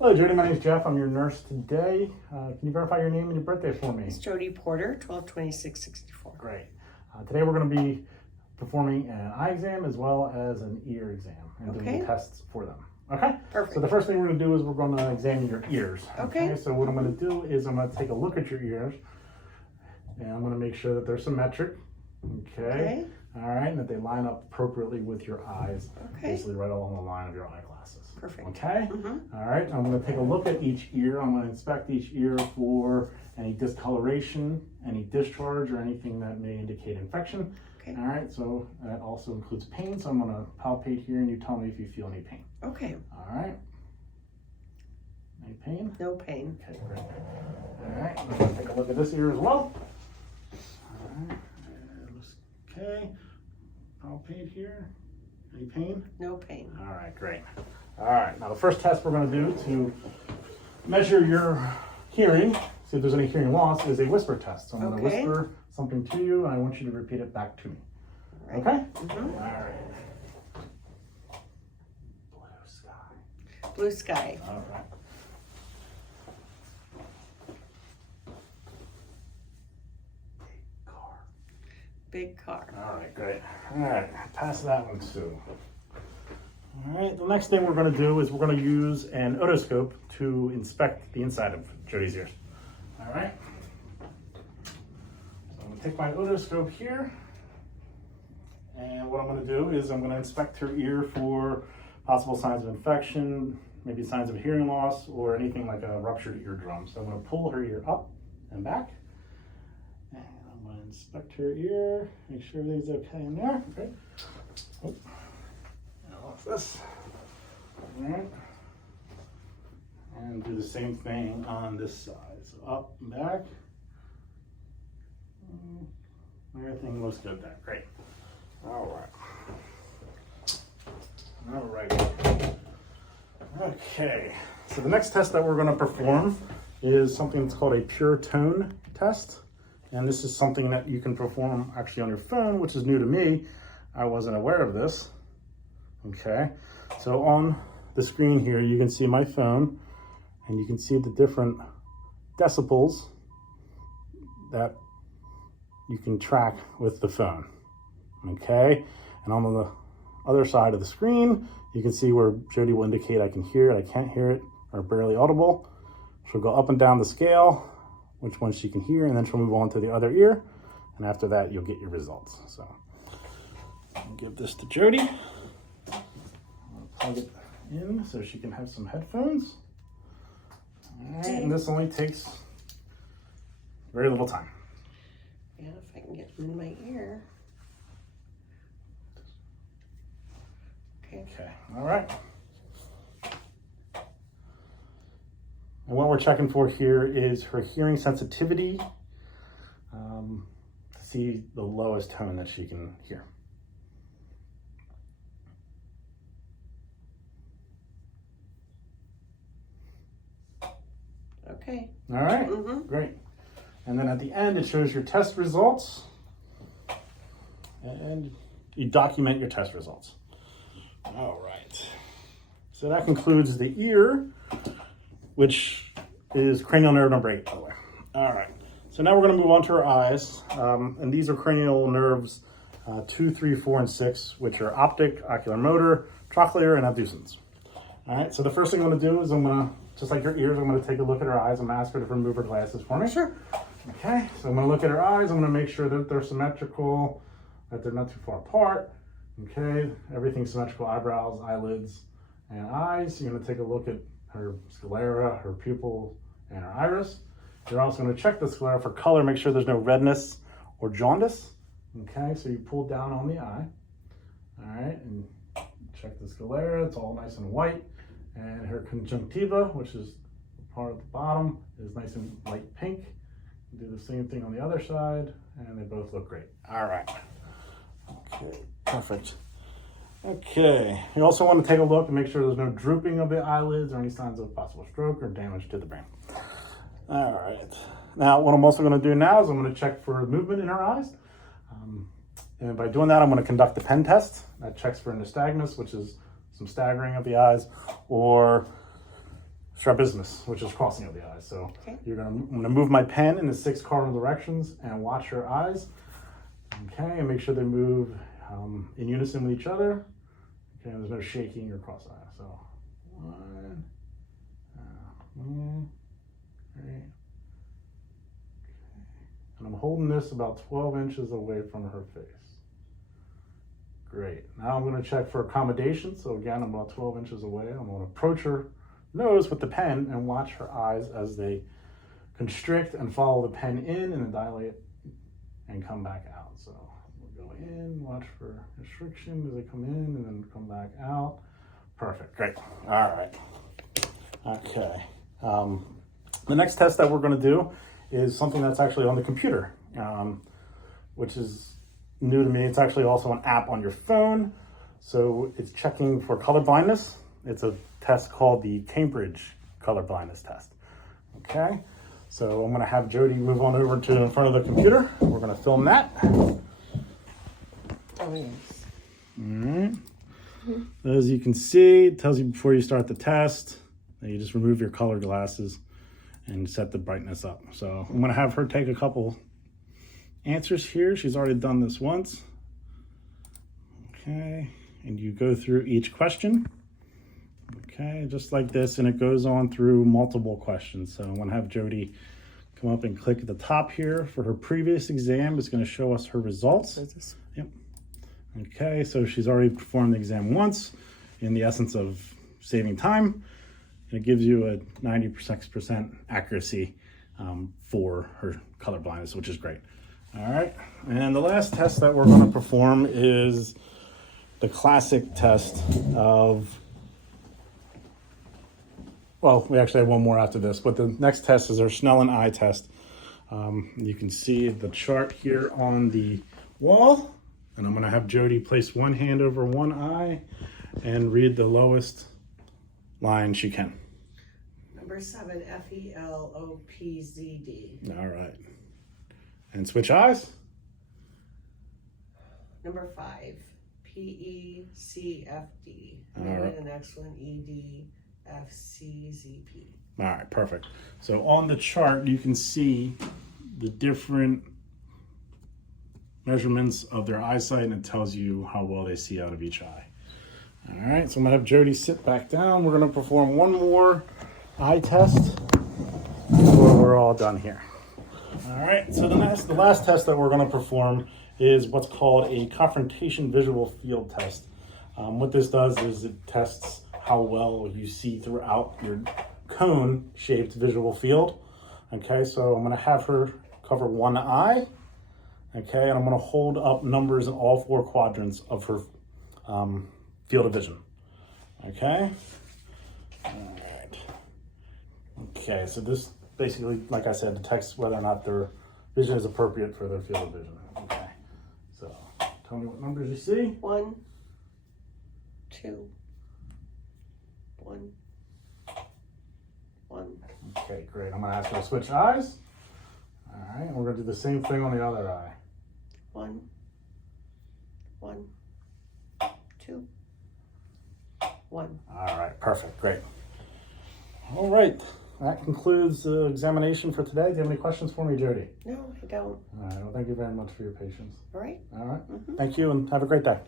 Hello, Jody. My name is Jeff. I'm your nurse today. Can you verify your name and your birthday for me? It's Jody Porter, 12/26/64. Great. Today we're going to be performing an eye exam as well as an ear exam and doing tests for them. Okay? Perfect. So the first thing we're going to do is we're going to examine your ears. Okay. So what I'm going to do is I'm going to take a look at your ears and I'm going to make sure that they're symmetric. Okay. All right, and that they line up appropriately with your eyes, basically right along the line of your eyeglasses. Perfect. Okay. All right, I'm going to take a look at each ear. I'm going to inspect each ear for any discoloration, any discharge, or anything that may indicate infection. Okay. All right, so that also includes pain. So I'm going to palpate here, and you tell me if you feel any pain. Okay. All right. Any pain? No pain. Okay, great. All right, I'm going to take a look at this ear as well. All right. Okay, palpate here. Any pain? No pain. All right, great. All right, now the first test we're going to do to measure your hearing, see if there's any hearing loss, is a whisper test. So I'm going to whisper something to you, and I want you to repeat it back to me. All right. Okay? All right. Blue sky. Blue sky. All right. Big car. All right, great. All right, pass that one too. All right, the next thing we're going to do is we're going to use an otoscope to inspect the inside of Jody's ears. All right. So I'm going to take my otoscope here, and what I'm going to do is I'm going to inspect her ear for possible signs of infection, maybe signs of hearing loss, or anything like a ruptured eardrum. So I'm going to pull her ear up and back. Inspect her ear, make sure everything's okay in there. Okay. Oh. Now what's this? All right. And do the same thing on this side. So up and back. Everything looks good there. Great. All right. All right. Okay. So the next test that we're going to perform is something that's called a pure tone test. And this is something that you can perform actually on your phone, which is new to me. I wasn't aware of this. Okay, so on the screen here, you can see my phone, and you can see the different decibels that you can track with the phone. Okay, and on the other side of the screen, you can see where Jody will indicate I can hear it, I can't hear it, or barely audible. She'll go up and down the scale, which one she can hear, and then she'll move on to the other ear, and after that you'll get your results. So I'll give this to Jody. I'll plug it in so she can have some headphones. All right, and this only takes very little time. Yeah, if I can get them in my ear. Okay, all right. And what we're checking for here is her hearing sensitivity to see the lowest tone that she can hear. Okay. All right, great. And then at the end, it shows your test results, and you document your test results. All right. So that concludes the ear, which is cranial nerve number 8, by the way. All right, so now we're going to move on to our eyes, and these are cranial nerves 2, 3, 4, and 6, which are optic, ocular motor, trochlear, and abducens. All right, so the first thing I'm going to do is I'm going to, just like your ears, I'm going to take a look at her eyes. I'm going to ask her to remove her glasses for me. Sure. Okay, so I'm going to look at her eyes. I'm going to make sure that they're symmetrical, that they're not too far apart. Okay, everything's symmetrical, eyebrows, eyelids, and eyes. You're going to take a look at her sclera, her pupil, and her iris. You're also going to check the sclera for color, make sure there's no redness or jaundice. Okay, so you pull down on the eye. All right, and check the sclera, it's all nice and white. And her conjunctiva, which is part of the bottom, is nice and light pink. Do the same thing on the other side, and they both look great. All right. Okay, perfect. Okay, you also want to take a look and make sure there's no drooping of the eyelids or any signs of possible stroke or damage to the brain. All right. Now, what I'm also going to do now is I'm going to check for movement in her eyes. And by doing that, I'm going to conduct the pen test. That checks for nystagmus, which is some staggering of the eyes, or strabismus, which is crossing of the eyes. So Okay. I'm gonna move my pen in the 6 cardinal directions and watch her eyes. Okay, and make sure they move in unison with each other. Okay, there's no shaking or cross eye. So 1, 3. And I'm holding this about 12 inches away from her face. Great. Now I'm going to check for accommodation. So again, I'm about 12 inches away. I'm going to approach her nose with the pen and watch her eyes as they constrict and follow the pen in and then dilate and come back out. So we'll go in, watch for constriction as they come in and then come back out. Perfect. Great. All right. Okay. The next test that we're going to do is something that's actually on the computer, which is new to me. It's actually also an app on your phone. So it's checking for color blindness. It's a test called the Cambridge color blindness test. Okay, so I'm going to have Jody move on over to in front of the computer. We're going to film that. Oh, yes. All right. As you can see, it tells you before you start the test that you just remove your color glasses and set the brightness up. So I'm going to have her take a couple answers here. She's already done this once. Okay, and you go through each question. Okay, just like this, and it goes on through multiple questions. So I'm going to have Jody come up and click at the top here for her previous exam. It's going to show us her results. Yep. Okay, so she's already performed the exam once in the essence of saving time. It gives you a 96% accuracy for her color blindness, which is great. All right, and the last test that we're going to perform is the classic test of, well, we actually have one more after this, but the next test is our Snellen eye test. You can see the chart here on the wall, and I'm going to have Jody place one hand over one eye and read the lowest line she can. Number 7, FELOPZD. All right. And switch eyes. Number 5, PECFD. All And right. the next one, EDFCZP. All right, perfect. So on the chart, you can see the different measurements of their eyesight, and it tells you how well they see out of each eye. All right, so I'm gonna have Jody sit back down. We're gonna perform one more eye test before we're all done here. All right, so the last test that we're gonna perform is what's called a confrontation visual field test. What this does is it tests how well you see throughout your cone-shaped visual field. Okay, so I'm gonna have her cover one eye. Okay, and I'm gonna hold up numbers in all 4 quadrants of her field of vision. Okay. All right. Okay, so this basically, like I said, detects whether or not their vision is appropriate for their field of vision. Okay. So tell me what numbers you see. 1, 2, 1, 1. Okay, great. I'm gonna ask her to switch eyes. All right, and we're gonna do the same thing on the other eye. 1, 1, 2, 1. All right, perfect, great. All right, that concludes the examination for today. Do you have any questions for me, Jody? No, I don't. All right, well, thank you very much for your patience. All right. All right, thank you and have a great day.